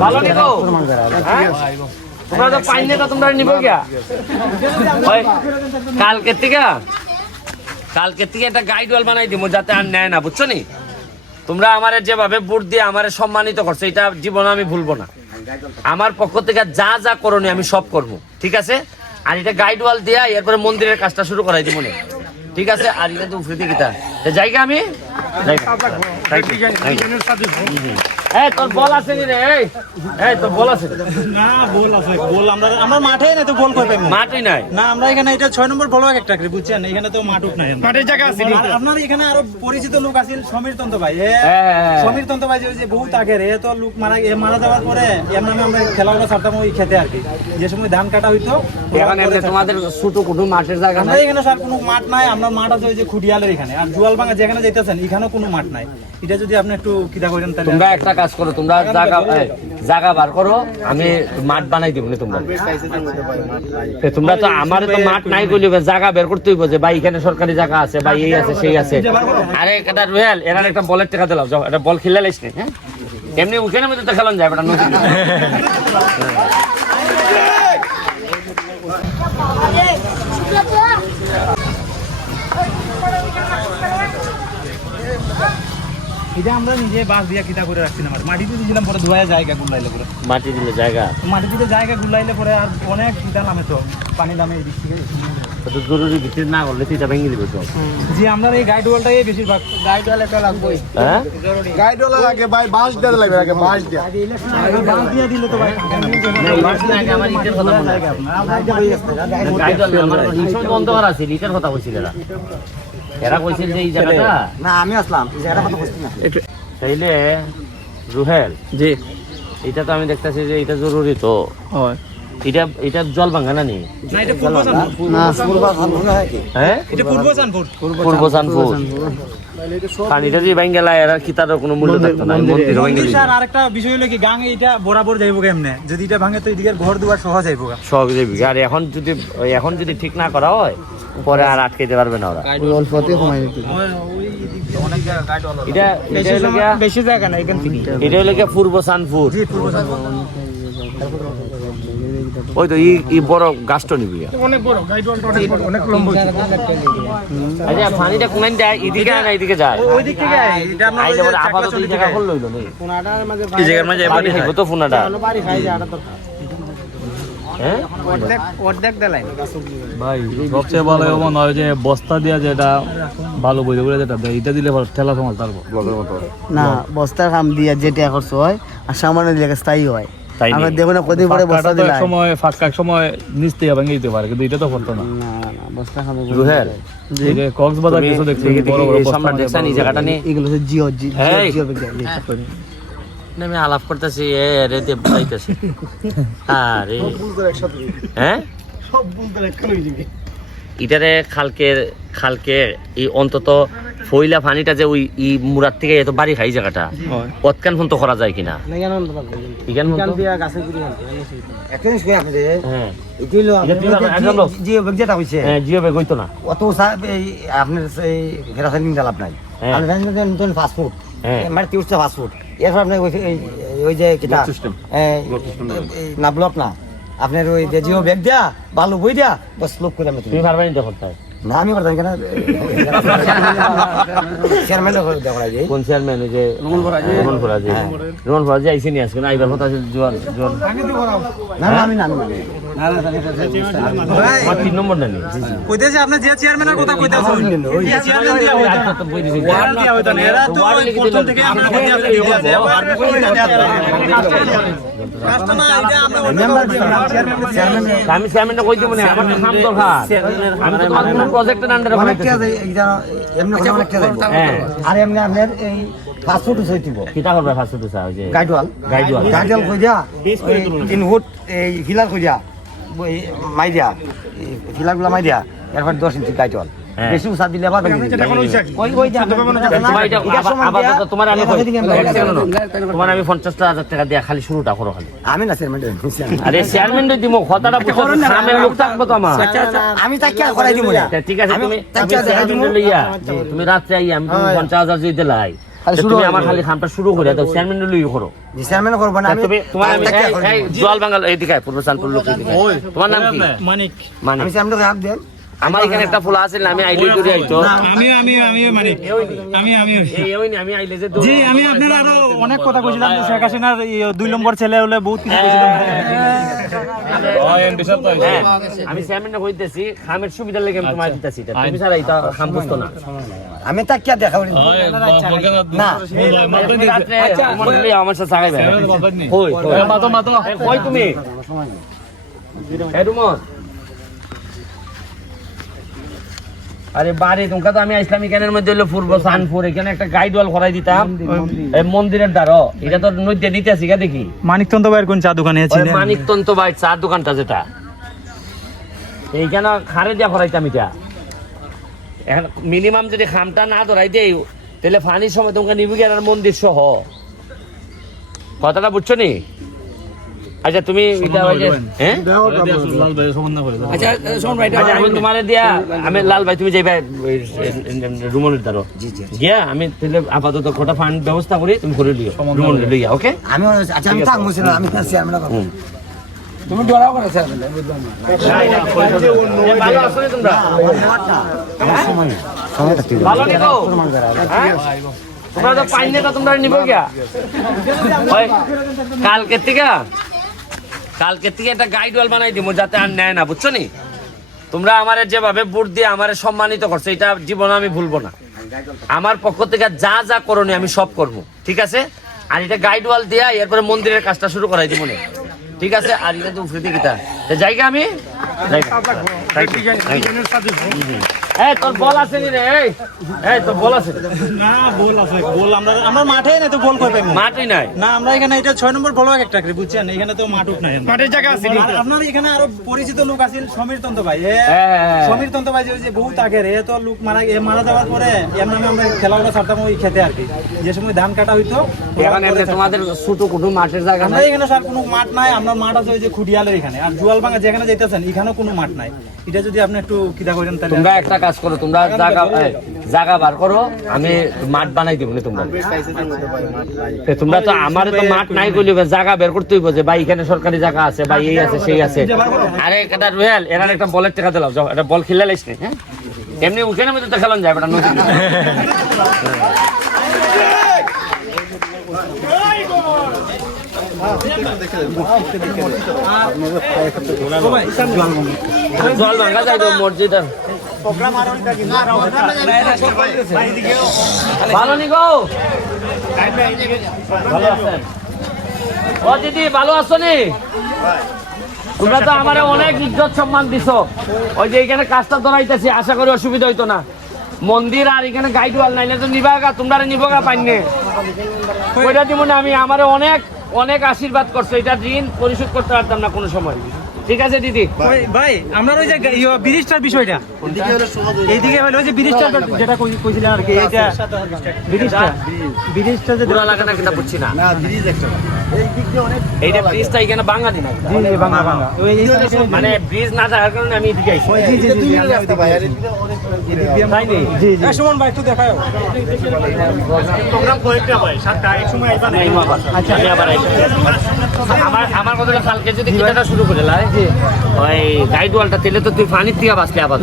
ভালো নিকো হ্যাঁ? তোমরা তো তো তোমরা নিব কালকের থেকে কালকের থেকে একটা গাইড ওয়াল বানাই দিব যাতে আর নেয় না বুঝছ নি? তোমরা আমারে যেভাবে ভোট দিয়ে আমারে সম্মানিত করছ এটা জীবনে আমি ভুলবো না। আমার পক্ষ থেকে যা যা করণি আমি সব করব ঠিক আছে? আর এটা গাইড ওয়াল দিয়া এরপরে মন্দিরের কাজটা শুরু করাই দিব মনে ঠিক আছে? আর এটা তো উফরে দিকে জায়গা আমি thank you. এই তোর বল আছে নি রে এই। এই তোর বল আছে। না বল আছে বল আমরা আমরা মাঠে না তো বল কই পাইবো মাঠই নাই। না আমরা এখানে এটা ছয় নম্বর বল একটা করে বুঝছেন? এখানে তো মাঠুক নাই। মাঠের জায়গা আছে আপনার এখানে আরও পরিচিত লোক আছে সমীর তন্ত ভাই। হ্যাঁ। সমীর তন্ত ভাই যে বহুত আগের এ তো লোক মারা এ মারা যাওয়ার পরে এর নামে আমরা খেলাগুলো ছাড়তাম ওই খেতে আর কি। যে সময় ধান কাটা হইতো এখন এমনি তোমাদের ছোট কুটুম মাঠের জায়গা আমরা নাই? এখানে স্যার কোনো মাঠ নাই আমরা মাঠ আছে ওই যে খুডিয়ালের এখানে। আর জুয়ালবাঙ্গা যেখানে যাইতেছেন এখানেও কোনো মাঠ নাই। এটা যদি আপনি একটু কিতা করেন তাহলে তোমরা একটা কাজ করো তোমরা জায়গা জায়গা বার করো আমি মাঠ বানাই দিব না তোমরা। তোমরা তো আমার তো মাঠ নাই বলিবে জায়গা বের করতে হইব যে ভাই এখানে সরকারি জায়গা আছে বা এই আছে সেই আছে। আরে এটা রুয়েল এরা একটা বলের টাকা দিলাম যাও এটা বল খেলে লাইস নি হ্যাঁ? এমনি ওখানে মধ্যে তো খেলান যায় এটা নদী এটা আমরা নিজে বাস দিয়া কিতা করে রাখছি না মাটিতে দিয়েছিলাম পরে ধোয়া জায়গা গুলাইলে পরে। মাটি দিলে জায়গা? মাটিতে জায়গা গুলাইলে পরে আর অনেক কিতা নামে তো পানি নামে এই দিক থেকে। জরুরি ভিত্তি না করলে এটা ভেঙে দিবে তো। জি আমরা এই গাইড ওয়ালটাই বেশিরভাগ গাইড ওয়াল একটা লাগবেই। হ্যাঁ? গাইডওয়ালা লাগে ভাই বাঁশ দেওয়া লাগবে আগে বাঁশ দেওয়া বাস দিয়ে দিলে তো ভাই আমার ইটের কথা মনে আছে। আমার হিসাব অন্ধকার আছে ইটের কথা এরা কইছিল যে এই জায়গাটা না আমি আসলাম। এই জায়গাটা বলছি না। তাইলে রুহেল জি। এটা তো আমি দেখতেছি যে এটা জরুরি তো। হয়। এটা এটা জল ভাঙা না নি না এটা পূর্ব না হ্যাঁ? এটা পূর্ব চানপুর পূর্ব চানপুর পানিটা যে ভাঙ গেলা এরা কি তার কোনো মূল্য থাকতো না। মন্দির ভাঙ মন্দির স্যার আরেকটা বিষয় হলো কি গাং এটা বরাবর যাইবো কেমনে? যদি এটা ভাঙে তো এদিকে ঘর দুয়ার সহজ যাইবো আর এখন যদি এখন যদি ঠিক না করা হয় পরে আর আটকাইতে পারবে না ওরা। অল্পতে কমাই দিতে। এটা এটা হলো গিয়া বেশি জায়গা না এখান থেকে। এটা হলো গিয়া পূর্ব চানপুর জি ওই তো ই ই বড় গাছটা নিবি অনেক বড় অনেক লম্বা আচ্ছা পানিটা কোন যায় এদিকে না এদিকে যায়। ওই দিক থেকে এটা আপাতত এই জায়গা এই জায়গার মাঝে খাইবো তো ফোনাটা ভাই সবচেয়ে ভালো মনে হয় যে বস্তা দিয়া যেটা ভালো বই করে যেটা দেয় এটা দিলে ঠেলা সমাজ তারপর না বস্তার কাম দিয়া যেটা খরচ হয় আর সামান্য দিলে স্থায়ী হয়। আমরা দেখো না কদিন পরে বস্তা দিলাই সময় ফাঁকা সময় নিচ থেকে ভেঙে দিতে পারে কিন্তু এটা তো করতো না। না না বস্তা খাবে রুহেল কক্সবাজার কিছু দেখছি বড় বড় বস্তা সামনে দেখছেন এই জায়গাটা নিয়ে? এগুলো জিও আমি আলাপ করতেছি এ রে দিয়ে বুঝাইতেছি। আরে। হ্যাঁ ইটারে খালকে খালকে এই অন্তত ফইলা পানিটা যে ওই ই মুরার থেকে এত বাড়ি খাই জায়গাটা অতকান ফোন তো করা যায় কিনা? ফোন তো হ্যাঁ। জিও যেটা হইছে, হ্যাঁ জিও বেগ হইতো না। অত আপনার লাভ নাই। আপনি জানেন নতুন ফাস্টফুড হ্যাঁ। মানে ফাস্টফুড এরপর আপনার ওই ওই যে কিটা না ব্লক না। আপনার ওই যে জিও ব্যাগ দিয়া বালু বই দিয়া বস লোক করে আমি তুমি পারবে না করতে না আমি করতাম কেন? চেয়ারম্যান দেখা কোন চেয়ারম্যান ওই যে রমন ফরাজি রমন ফরাজি আইসি নিয়ে আসবেন আইবার কথা আছে জোয়ান জোয়ান। না না আমি না আমি তিন নম্বর নেন কইতেছে আপনি যে চেয়ারম্যানের কথা কইতেছেন। এই চেয়ারম্যান দিয়া হইতো ওয়ার্ড দিয়া হইতো না। এরা তো প্রথম থেকে আপনার কথা আপনি দিতে আছে। আর কই না দেয়া কাস্টমার এটা আমরা অন্য চেয়ারম্যান আমি চেয়ারম্যানটা কই দিব না? আমার দরকার তো কোনো প্রজেক্টের আন্ডারে। হ্যাঁ। আর এমনি আপনার এই ফাস্টফুড হইতে দিব কিটা করবে স্যার যে গাইডওয়াল। গাইডওয়াল। গাইডওয়াল কই দিয়া ফুট এই ফিলার কই দিয়া ওই মাই দিয়া ফিলারগুলা মাই দিয়া এরপর দশ ইঞ্চি হ্যাঁ। বেশি দিলে আবার তোমার আমি পঞ্চাশটা হাজার টাকা দিয়া খালি শুরুটা করো খালি আমি না চেয়ারম্যান আরে চেয়ারম্যান দিব কথাটা বুঝো সামনে লোক থাকব তো আমার আমি তাকে করাই দিব না ঠিক আছে তুমি তুমি দেখাই দিব। তুমি রাত্রে আইয়া আমি পঞ্চাশ হাজার যদি লাই খালি তা শুরু তুমি আমার খালি খামটা শুরু করে দাও চেয়ারম্যান লই করো চেয়ারম্যান করব না তুমি তোমার আমি। জল বাঙ্গাল এইদিকে পূর্ব চাঁদপুর লোক তোমার নাম কি? মানিক। মানে আমি চেয়ারম্যানকে হাত দেন। আমার এখানে একটা ফুল আছে না, আমি আইলে দূরে আইতো। আমি আমি আমি মানিক আমি আমি এই আমি আইলে যে জি আমি আপনার আরও অনেক কথা কইছিলাম যে শেখ হাসিনার দুই নম্বর ছেলে হলে বহুত কিছু কইছিলাম। হ্যাঁ, আমি চেয়ারম্যান কইতেছি খামের সুবিধার লেগে আমি তোমার দিতেছি এটা। তুমি ছাড়া এটা খাম বুঝতো না। আমি তাকে কে দেখা করি না মনে হলে আমার সাথে কই কই? এ, কই তুমি? আরে বাড়ি তোমাকে তো আমি জ্ঞানের মধ্যে হলো পূর্ব সানপুর এখানে একটা গাইড ওয়াল করাই দিতাম। এই মন্দিরের এটা তো নদী নিতে আসি দেখি। মানিকতন্ত্র ভাইয়ের কোন চা দোকানে ওই মানিকতন্ত বাইট চার দোকানটা যেটা। এইখানে খারে দিয়া করাইতাম এটা। এখন মিনিমাম যদি খামটা না ধরাই দেই তাহলে ফানির সময় তোমাকে নিবিগার মন্দির সহ। কথাটা বুঝছ নি? আচ্ছা তুমি হ্যাঁ? আচ্ছা আমি তোমার দিয়া আমি লাল ভাই তুমি যাইবা রুমনের দ্বারো গিয়া আমি তাহলে আপাতত কটা ফান্ড ব্যবস্থা করি তুমি করে লিও রুমনের লইয়া ওকে? আমি আচ্ছা আমি থাকব আমি তুমি ডরাও ভালো আছো তোমরা। ভালো হ্যাঁ? তোমরা তো পাইনে তো তোমরা নিব গিয়া। কালকে থেকে? কালকে থেকে একটা গাইড ওয়াল বানাই দিব যাতে আর নেয় না, বুঝছ নি? তোমরা আমার যেভাবে ভোট দিয়ে আমার সম্মানিত করছ, এটা জীবনে আমি ভুলবো না। আমার পক্ষ থেকে যা যা করণীয় আমি সব করব, ঠিক আছে? আর এটা গাইড ওয়াল দেয়া এরপরে মন্দিরের কাজটা শুরু করাই দিব ঠিক আছে? আর এটা তো উফরে দিকে জায়গা আমি? যাইগা। Thank you, thank you. এই তোর বল আছে নি রে? এই এই তোর বল আছে না? বল আছে বল আমরা আমরা মাঠে না তো বল কই পাইমু। মাঠই নাই। না আমরা এখানে এটা ছয় নম্বর বড় একটা বুঝছেন? এখানে তো মাঠ নাই। মাঠের জায়গা আছে আপনার এখানে আরও পরিচিত লোক আছেন সমীর তন্ত ভাই। হ্যাঁ। সমীর তন্ত ভাই যে বহুত আগের এ তো লোক মারা মারা যাওয়ার পরে এর নামে আমরা খেলাগুলো ছাড়তাম ওই খেতে আর কি। যে সময় ধান কাটা হইতো এখন তোমাদের ছোট কুটুম মাঠের জায়গা নাই? এখানে স্যার কোনো মাঠ নাই আমরা মাঠ আছে ওই যে খুডিয়ালের এখানে। আর জুয়ালবাঙ্গা যেখানে যাইতেছেন এখানেও কোনো মাঠ নাই। এটা যদি আপনি একটু কিতা করেন তাহলে তোমরা একটা কাজ করো তোমরা জায়গা জায়গা বার করো আমি মাঠ বানাই দিব না তোমরা। তোমরা তো আমার তো মাঠ নাই বলি জায়গা বের করতে হইব যে ভাই এখানে সরকারি জায়গা আছে ভাই এই আছে সেই আছে। আরে একটা রুয়েল এনার একটা বলের টাকা দিলাম যাও একটা বল খেলে লাইস হ্যাঁ? এমনি উঠে মধ্যে তো খেলন যায় বেটা নদী জল ভাঙা মসজিদ ভালো নি গো ও দিদি ভালো আছো নি তোমরা তো আমার অনেক ইজ্জত সম্মান দিছো ওই যে এখানে কাজটা ধরাইতেছি আশা করি অসুবিধা হইতো না মন্দির আর এখানে গাইড ওয়াল নাইলে তো নিবাগা তোমরা নিবগা পাইনে ওইটা দিব না আমি আমার অনেক অনেক আশীর্বাদ করছ এটা ঋণ পরিশোধ করতে পারতাম না কোনো সময়। ঠিক আছে দিদি? ভাই আমরা ওই যে বিরিশটার ব্রিজটার বিষয়টা। এইদিকে হলো ওই যে ব্রিজটা যেটা কই- কইছিলেন আর কি এইটা ব্রিজটা। ব্রিজটা। যে পুরা লাগা না। কিনা বুঝছি না এইটা ব্রিজটা এখানে বাঙালি না জি জি বাংলা বাংলা মানে ব্রিজ না থাকার কারণে আমি এদিকে আইছি। জি জি জি নি? জি জি। সুমন ভাই একটু দেখাও আমি আবার আচ্ছা। আমি আবার আইছি। আমার আমার কথা হলো কালকে যদি কিতাটা শুরু করে লাই ওই গাইড ওয়ালটা তেলে তো তুই পানির থেকে বাঁচলে আবার